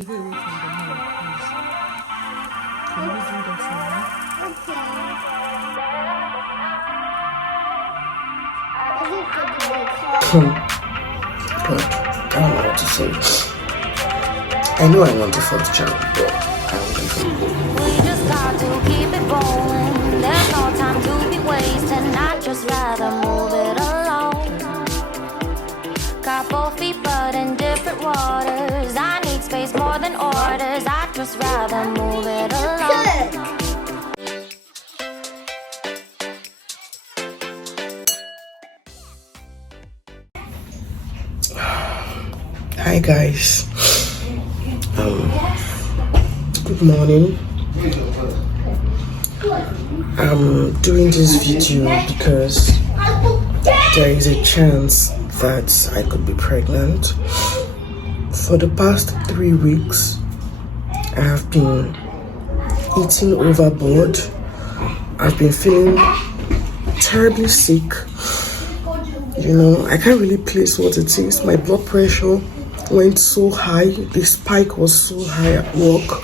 Go away from the moon, please. Can you do that for me? God, I don't know what to say. I know I want a fourth child, but I don't know. We just got to keep it rolling. There's no time to be wasting. I'd just rather move it along. Got both feet but in different waters. I need space more than orders. I'd just rather move it along. Hi guys, good morning. I'm doing this video because there is a chance that I could be pregnant. For the past 3 weeks, I have been eating overboard. I've been feeling terribly sick. You know, I can't really place what it is. My blood pressure went so high. The spike was so high at work.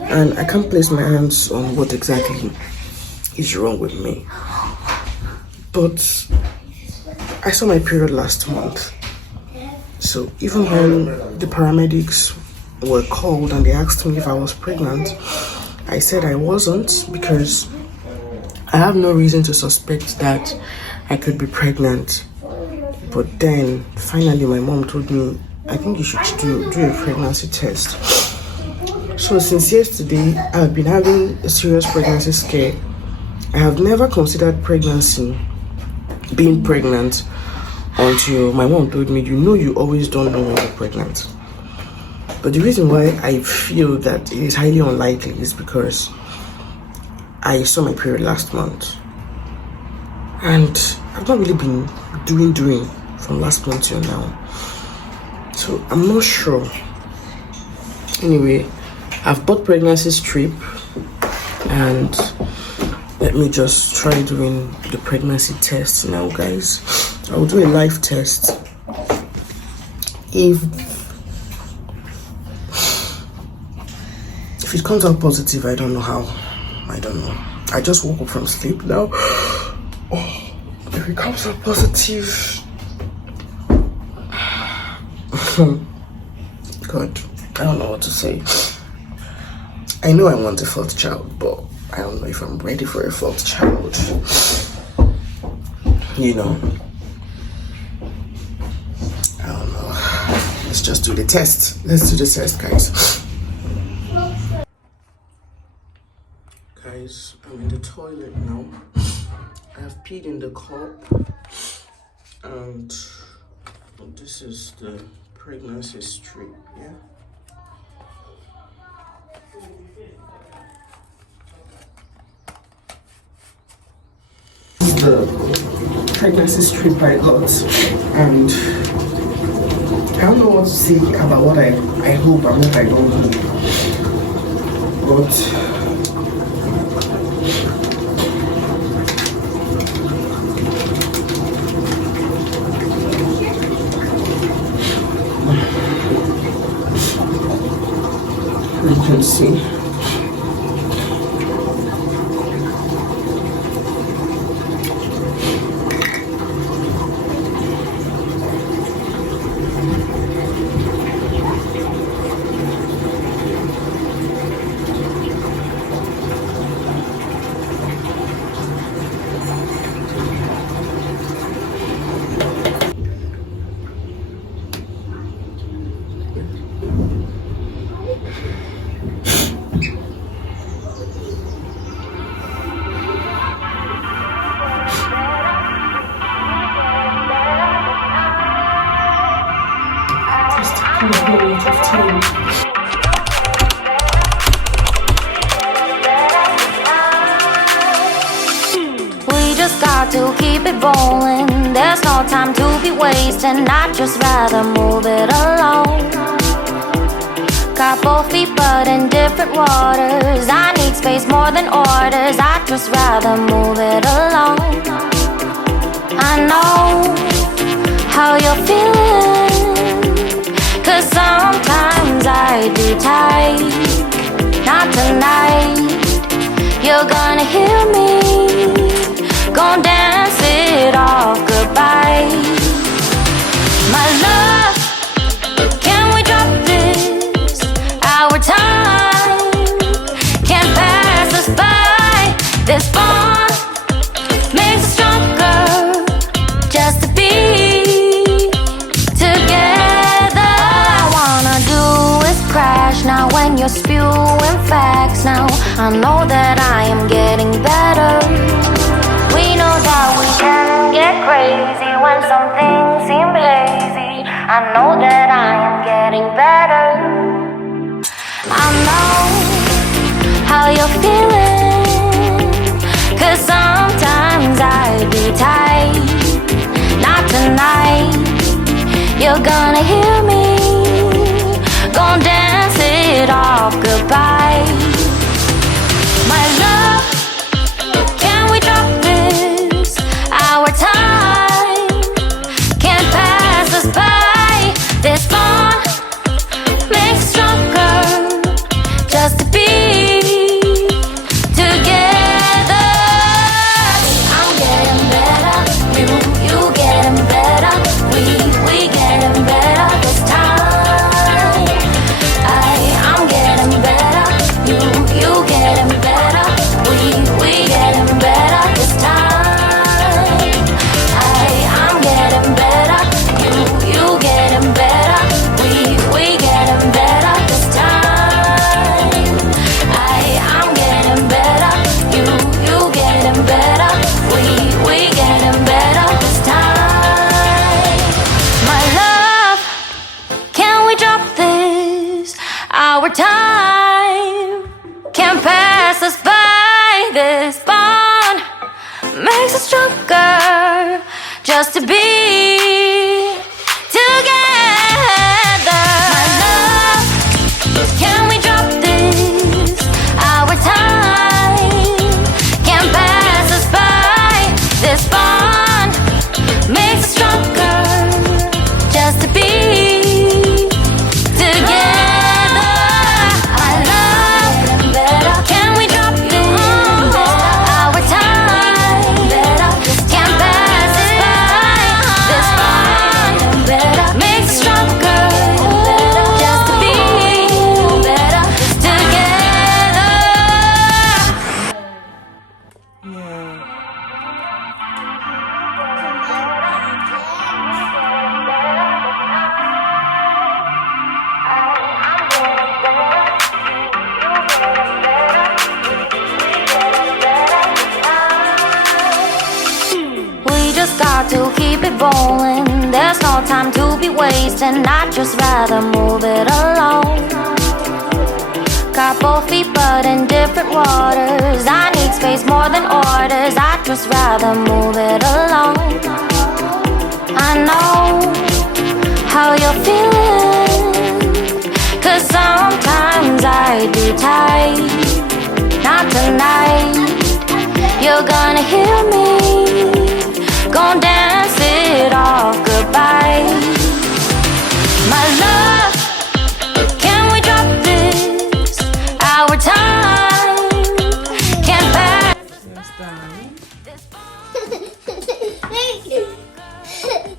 And I can't place my hands on what exactly is wrong with me. But I saw my period last month. So even when the paramedics were called and they asked me if I was pregnant, I said I wasn't because I have no reason to suspect that I could be pregnant. But then finally my mom told me, I think you should do a pregnancy test. So since yesterday, I've been having a serious pregnancy scare. I have never considered being pregnant, until my mom told me, you know, you always don't know when you're pregnant. But the reason why I feel that it is highly unlikely is because I saw my period last month. And I've not really been doing from last month till now. So I'm not sure. Anyway, I've bought pregnancy strip and let me just try doing the pregnancy test now, guys. I'll do a live test. If it comes out positive, I don't know how. I don't know. I just woke up from sleep now. Oh, if it comes out positive, God, I don't know what to say. I know I want a fourth child, but I don't know if I'm ready for a fourth child. You know, I don't know. Let's just do the test. Let's do the test, guys. Guys, I'm in the toilet now. I have peed in the cup, and this is the pregnancy strip, yeah? The pregnancy strip I got, and I don't know what to say about what I hope and what I don't hope, but you can see. We just got to keep it rolling. There's no time to be wasting. I'd just rather move it along. Got both feet but in different waters. I need space more than orders. I'd just rather move it along. I know how you're feeling, 'cause sometimes I do take. Not tonight. You're gonna hear me. Gonna dance it off goodbye. My love, can we drop this? Our time can't pass us by. This bond makes us stronger just to be together. All I wanna do is crash now when you're spewing facts. Now I know that I am getting better. We know that we can get crazy when some things seem lazy. I know that I am getting better. I know how you're feeling, 'cause sometimes I do tight. Not tonight. You're gonna hear me. Gonna dance it off goodbye. My love, can we drop this? Our time can't pass us by. This bond makes us stronger just to be together. I'm getting better, you getting better. We getting better this time. I'm getting better, you getting better. We getting better this time. I'm getting better, you getting better. We getting better this time. I'm getting better, you getting better. We getting better this time. My love, can we drop this? Our time can't pass us by. This bond makes us stronger just to be together. My love, can we drop this? Our time can't pass us by. This bond makes us stronger just to be together. I love, can we drop this? Our time can't pass us by. This bond makes us stronger just to be together. We just got to keep it rolling. There's no time to be wasting. I'd just rather move it along. Got both feet but in different waters. I need space more than orders. I'd just rather move it along. I know how you're feeling, 'cause sometimes I do tight. Not tonight. You're gonna hear me. Gonna dance it off goodbye. My love, can we drop this? Our time can't pass. Yes, darling. Thank you.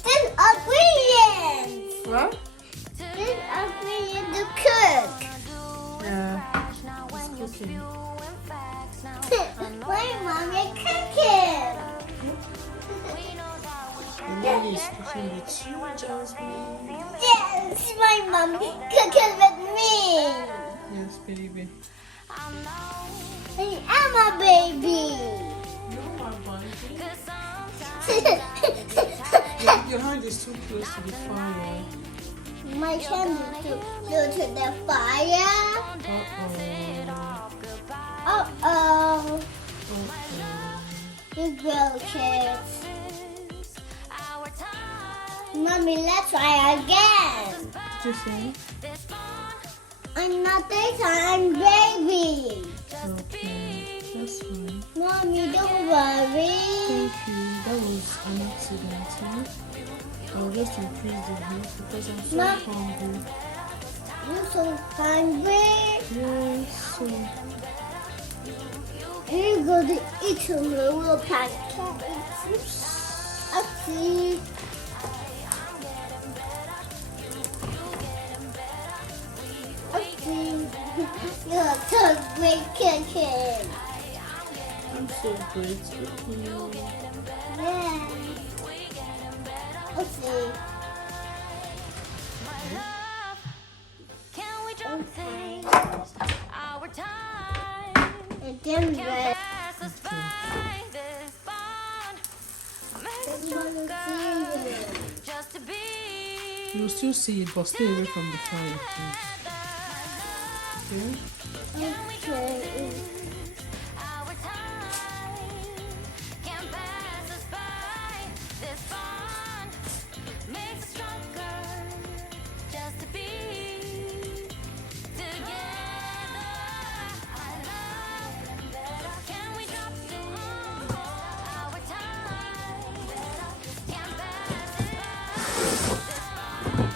This ingredients. What? This ingredient to cook. Yeah. It's cooking. My mommy cooking. The lady is cooking with you, Jasmine. Yes, my mommy cooking with me. Yes, baby. And I'm a baby. You're my bunny. Your hand is too close to the fire. My hand is too close to the fire. Uh-oh. You broke it. Mommy, let's try again. What did you say? Another time, baby. Okay, that's fine. Mommy, don't worry. Thank you. That was an accident, huh? I'll just increase the heat because I'm so hungry. You're so hungry. Yes, so You're going to eat some little pancakes. Okay. Okay. You're so great kitchen. I'm so grateful to you. Yeah. Okay. Can we drop things? Our time And then can red. pass us by. This bond makes us Then we'll stronger. see you. Just to be You'll still see it, but stay away from the fire, please. Okay? Okay. our time can pass us by. This bond makes us stronger. Just to be together. I love. Can we drop things? Our time can pass us by. This bond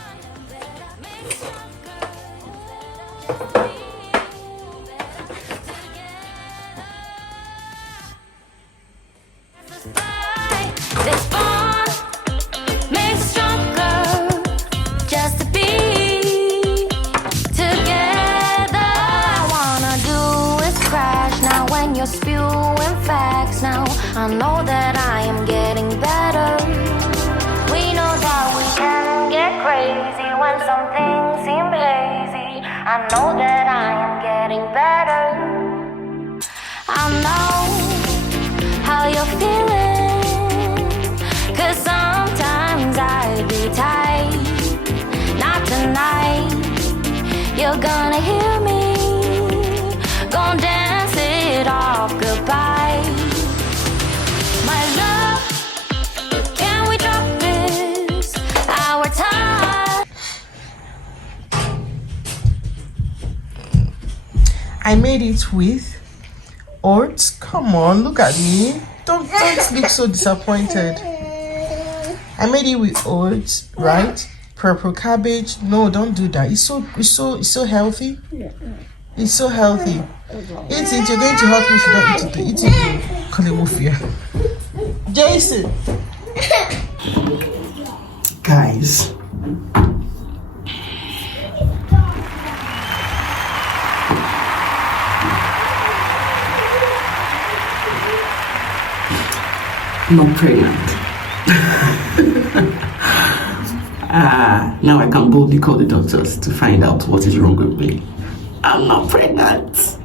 makes us stronger. Just to be this bond makes us stronger. Just to be together. All I wanna do is crash now when you're spewing facts. Now I know that I am getting better. We know that we can get crazy when some things seem hazy. I know that I am getting better. I know how you're feeling, 'cause sometimes I'd be tight. Not tonight, you're gonna hear me. Gonna dance it off goodbye. My love, can we drop this? Our time. I made it with oats. Come on, look at me. Don't look so disappointed. I made it with oats, right? Purple cabbage. No, don't do that. It's so healthy. It's so healthy. Eat it. You're going to help me if you don't eat it. Eat it. Kalimufia. Jason. Guys. I'm not pregnant. Now I can boldly call the doctors to find out what is wrong with me. I'm not pregnant.